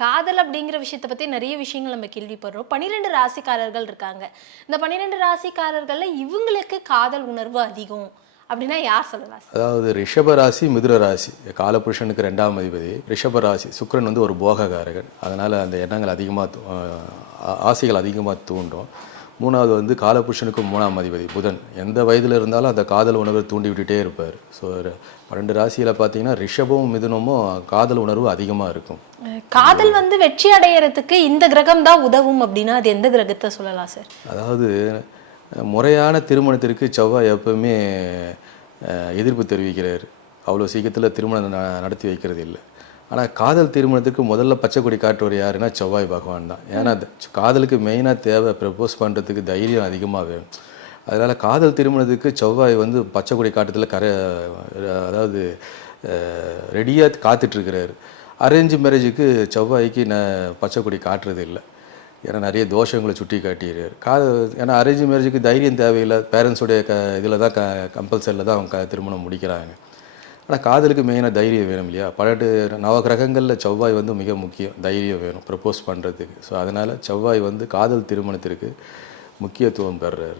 காதல் அப்படிங்கிற விஷயத்த பத்தி நிறைய விஷயங்கள் நம்ம கேள்விப்படுறோம். 12 ராசிக்காரர்கள் இருக்காங்க. இந்த 12 ராசிக்காரர்கள்ல இவங்களுக்கு காதல் உணர்வு அதிகம் அப்படின்னா யார் சொல்லலாம் சார்? அதாவது ரிஷப ராசி மிதுன ராசி காலபுருஷனுக்கு 2ஆம் அதிபதி ரிஷப ராசி சுக்கிரன் வந்து ஒரு போககாரகன். அதனால் அந்த எண்ணங்கள் அதிகமாக ஆசைகள் அதிகமாக தூண்டும். 3வது வந்து காலபுருஷனுக்கு 3ஆம் அதிபதி புதன். எந்த வயதில் இருந்தாலும் அந்த காதல் உணர்வை தூண்டி விட்டுட்டே இருப்பார். ஸோ 12 ராசியில் பார்த்தீங்கன்னா ரிஷபமும் மிதுனமும் காதல் உணர்வு அதிகமாக இருக்கும். காதல் வந்து வெற்றி அடையறதுக்கு இந்த கிரகம் தான் உதவும் அப்படின்னா அது எந்த கிரகத்தை சொல்லலாம் சார்? அதாவது முறையான திருமணத்திற்கு செவ்வாய் எப்பவுமே எதிர்ப்பு தெரிவிக்கிறார். அவ்வளோ சீக்கிரத்தில் திருமணம் நடத்தி வைக்கிறது இல்லை. ஆனால் காதல் திருமணத்துக்கு முதல்ல பச்சை கொடி காட்டுவர் யாருன்னா செவ்வாய் பகவான் தான். ஏன்னா காதலுக்கு மெயினாக தேவை ப்ரப்போஸ் பண்ணுறதுக்கு தைரியம் அதிகமாக வேணும். அதனால் காதல் திருமணத்துக்கு செவ்வாய் வந்து பச்சை கொடி காட்டுறதுல அதாவது ரெடியாக காத்துட்ருக்கிறாரு. அரேஞ்ச் மேரேஜுக்கு செவ்வாய்க்கு பச்சை கொடி காட்டுறது இல்லை. ஏன்னா நிறைய தோஷங்களை சுட்டி காட்டிடுறாரு. ஏன்னா அரேஞ்ச் மேரேஜுக்கு தைரியம் தேவையில்லை. பேரண்ட்ஸுடைய இதில் தான் கம்பல்சரியில் தான் அவங்க திருமணம் முடிக்கிறாங்க. ஆனால் காதலுக்கு மெயினாக தைரியம் வேணும் இல்லையா? 12 நவகிரகங்களில் செவ்வாய் வந்து மிக முக்கியம். தைரியம் வேணும் ப்ரப்போஸ் பண்ணுறதுக்கு. ஸோ அதனால் செவ்வாய் வந்து காதல் திருமணத்திற்கு முக்கியத்துவம் பெறுறாரு.